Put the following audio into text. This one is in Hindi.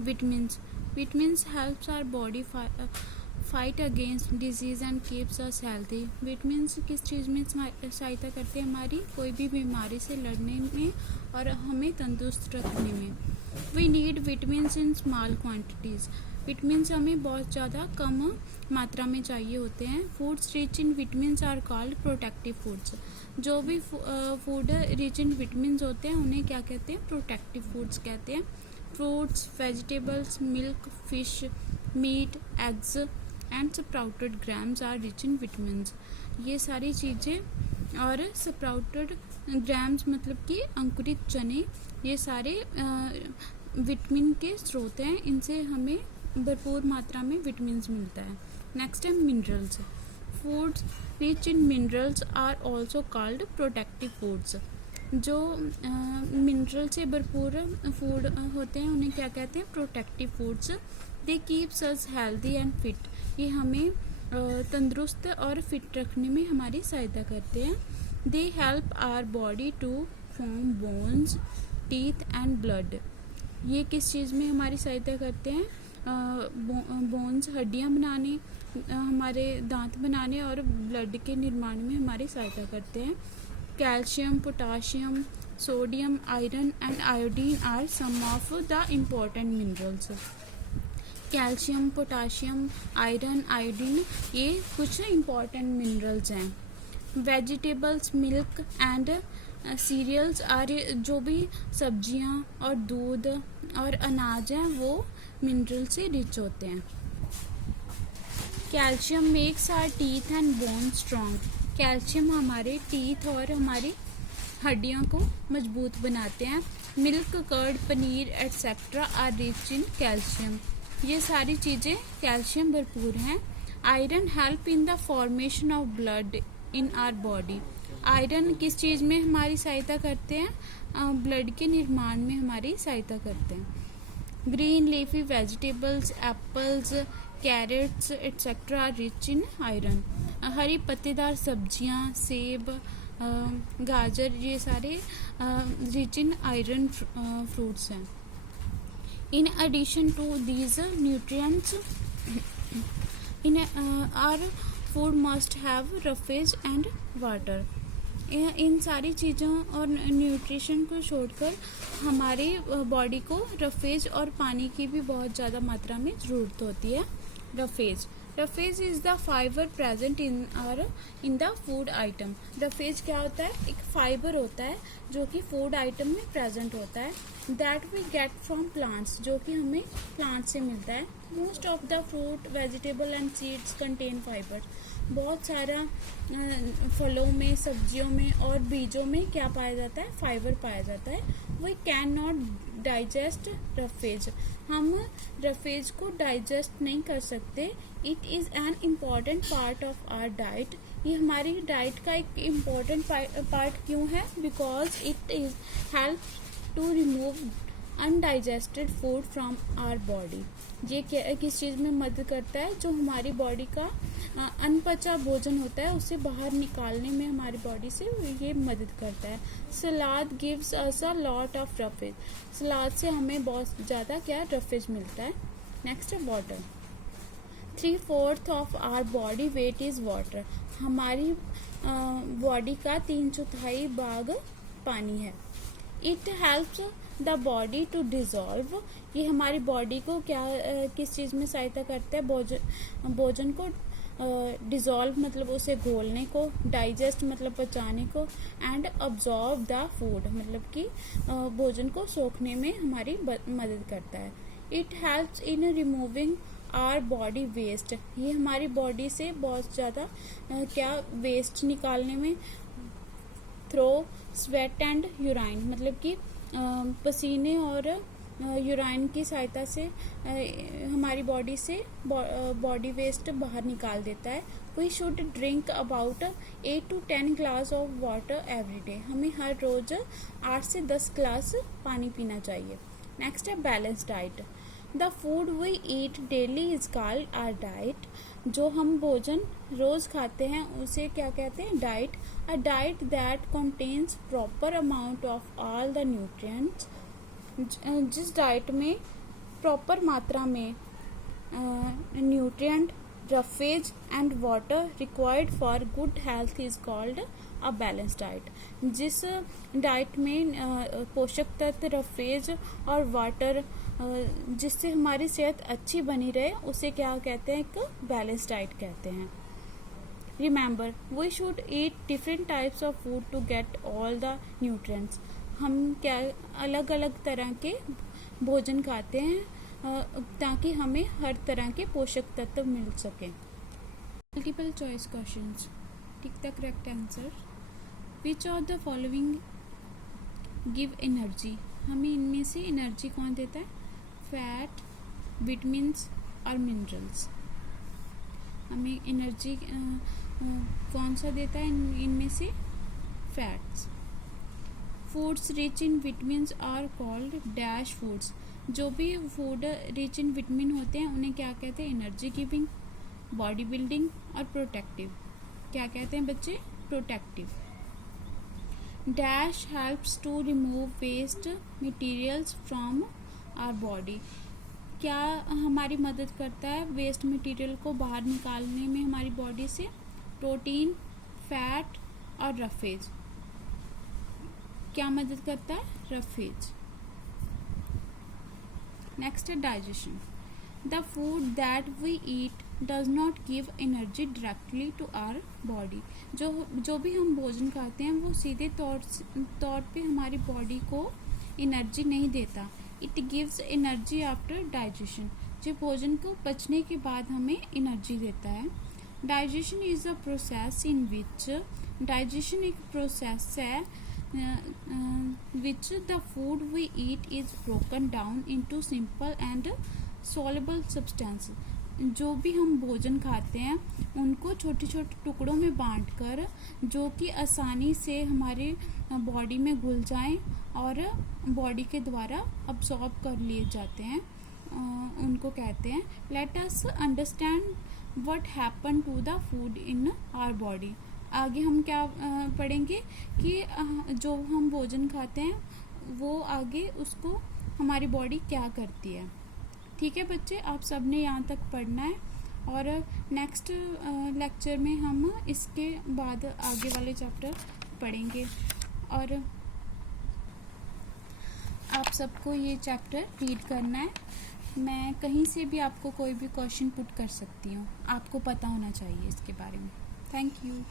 Vitamins vitamins helps our body fight against disease and keeps us healthy. Vitamins किस चीज़ में सहायता करते हैं? हमारी कोई भी बीमारी से लड़ने में और हमें तंदुरुस्त रखने में। We need vitamins in small quantities. Vitamins हमें बहुत ज़्यादा कम मात्रा में चाहिए होते हैं। Foods rich in vitamins are called protective foods. जो भी फूड रिच इन विटामिन्स होते हैं उन्हें क्या कहते हैं? प्रोटेक्टिव फूड्स कहते हैं। Fruits, vegetables, milk, fish, meat, eggs and sprouted grams are rich in vitamins. ये सारी चीज़ें और स्प्राउटेड ग्राम्स मतलब कि अंकुरित चने, ये सारे विटामिन के स्रोत हैं। इनसे हमें भरपूर मात्रा में विटामिन्स मिलता है। नेक्स्ट है minerals. Foods rich in minerals are also called protective foods. जो मिनरल से भरपूर फूड होते हैं उन्हें क्या कहते हैं? Protective foods. They keeps us healthy and fit. ये हमें तंदुरुस्त और फिट रखने में हमारी सहायता करते हैं। They help our body to form bones, teeth and blood. ये किस चीज़ में हमारी सहायता करते हैं? बोन्स हड्डियाँ बनाने, हमारे दांत बनाने और ब्लड के निर्माण में हमारी सहायता करते हैं। Calcium, potassium, sodium, iron and iodine are some of the important minerals. Calcium, potassium, iron, iodine ये कुछ इम्पोर्टेंट मिनरल्स हैं। Vegetables, milk and cereals are, जो भी सब्जियां और दूध और अनाज हैं वो मिनरल से रिच होते हैं। Calcium makes our teeth and bone strong. Calcium हमारे टीथ और हमारी हड्डियों को मजबूत बनाते हैं। Milk, curd, paneer etcetera are rich in calcium. ये सारी चीज़ें कैल्शियम भरपूर हैं। Iron help in the formation of blood in our body. Iron किस चीज़ में हमारी सहायता करते हैं? ब्लड के निर्माण में हमारी सहायता करते हैं। Green leafy vegetables, apples, carrots etcetera are rich in iron. हरी पत्तेदार सब्जियां, सेब, गाजर, ये सारे रिच इन आयरन फ्रूट्स हैं। In addition to these nutrients, our food must have roughage and water. इन सारी चीज़ों और न्यूट्रिशन को छोड़कर हमारी बॉडी को रफेज और पानी की भी बहुत ज़्यादा मात्रा में ज़रूरत होती है। Roughage is the fibre present in the food item. Roughage क्या होता है? एक फाइबर होता है जो कि फूड आइटम में प्रेजेंट होता है। That we get from plants, जो कि हमें प्लांट से मिलता है। Most of the fruit, vegetable and seeds contain fibre. बहुत सारा फलों में, सब्जियों में और बीजों में क्या पाया जाता है? फाइबर पाया जाता है। We can not digest roughage. हम रफेज को डाइजेस्ट नहीं कर सकते। It is an important part of our diet. ये हमारी डाइट का एक इम्पॉर्टेंट पार्ट क्यों है? Because it is help to remove undigested food from our body. ये किस चीज़ में मदद करता है? जो हमारी बॉडी का अनपचा भोजन होता है उसे बाहर निकालने में हमारी बॉडी से ये मदद करता है। Salad gives us a lot of roughage. सलाद से हमें बहुत ज़्यादा क्या रफेज मिलता है। नेक्स्ट है water. 3/4 of our body weight is water. हमारी बॉडी का 3/4 भाग पानी है। It helps the body to dissolve. ये हमारी बॉडी को क्या किस चीज़ में सहायता करता है? भोजन को डिज़ोल्व मतलब उसे घोलने को, डाइजेस्ट मतलब पचाने को, एंड अब्जॉर्ब द फूड मतलब कि भोजन को सोखने में हमारी मदद करता है। It helps in removing our body waste. ये हमारी बॉडी से बहुत ज़्यादा क्या वेस्ट निकालने में। थ्रो स्वेट एंड यूराइन मतलब कि पसीने और यूराइन की सहायता से हमारी बॉडी से बॉडी वेस्ट बाहर निकाल देता है। We should drink about 8 to 10 glass of water every day. हमें हर रोज़ 8 से 10 ग्लास पानी पीना चाहिए। नेक्स्ट है balance diet. The food we eat daily is called our diet. जो हम भोजन रोज़ खाते हैं उसे क्या कहते हैं? Diet. A diet that contains proper amount of all the nutrients. जिस डाइट में प्रॉपर मात्रा में nutrient, roughage and water required for good health is called a balance diet. जिस डाइट में पोषक तत्व, रफेज और वाटर जिससे हमारी सेहत अच्छी बनी रहे, उसे क्या कहते हैं? एक बैलेंस डाइट कहते हैं। Remember, we should eat different types of food to get all the nutrients. हम क्या अलग अलग तरह के भोजन खाते हैं ताकि हमें हर तरह के पोषक तत्व मिल सके। Multiple choice questions. Tick the correct answer. Which of the following give energy? हमें इनमें से एनर्जी कौन देता है? फैट, विटामिन्स और मिनरल्स। हमें एनर्जी कौन सा देता है इनमें से? Fats. Foods rich in vitamins are called dash foods. जो भी फूड रिच इन विटामिन होते हैं उन्हें क्या कहते हैं? एनर्जी गिविंग, बॉडी बिल्डिंग और प्रोटेक्टिव। क्या कहते हैं बच्चे? Protective. Dash helps to remove waste materials from our body. क्या हमारी मदद करता है वेस्ट मटेरियल को बाहर निकालने में हमारी बॉडी से? प्रोटीन, फैट और रफेज। क्या मदद करता है? रफेज। नेक्स्ट है digestion. The food that we eat does not give energy directly to our body. जो भी हम भोजन खाते हैं वो सीधे तौर पे हमारी बॉडी को एनर्जी नहीं देता। It gives energy after digestion. जो भोजन को पचने के बाद हमें एनर्जी देता है। Digestion is a process in which, digestion एक प्रोसेस है which the food we eat is broken down into simple and soluble substances। जो भी हम भोजन खाते हैं उनको छोटे छोटे टुकड़ों में बांटकर जो कि आसानी से हमारे बॉडी में घुल जाएं और बॉडी के द्वारा अब्सॉर्ब कर लिए जाते हैं, उनको कहते हैं। Let us understand what happen to the food in our body. आगे हम क्या पढ़ेंगे कि जो हम भोजन खाते हैं वो आगे उसको हमारी बॉडी क्या करती है। ठीक है बच्चे, आप सबने यहाँ तक पढ़ना है और नेक्स्ट लेक्चर में हम इसके बाद आगे वाले चैप्टर पढ़ेंगे और आप सबको ये चैप्टर रीड करना है। मैं कहीं से भी आपको कोई भी क्वेश्चन पुट कर सकती हूँ, आपको पता होना चाहिए इसके बारे में। Thank you.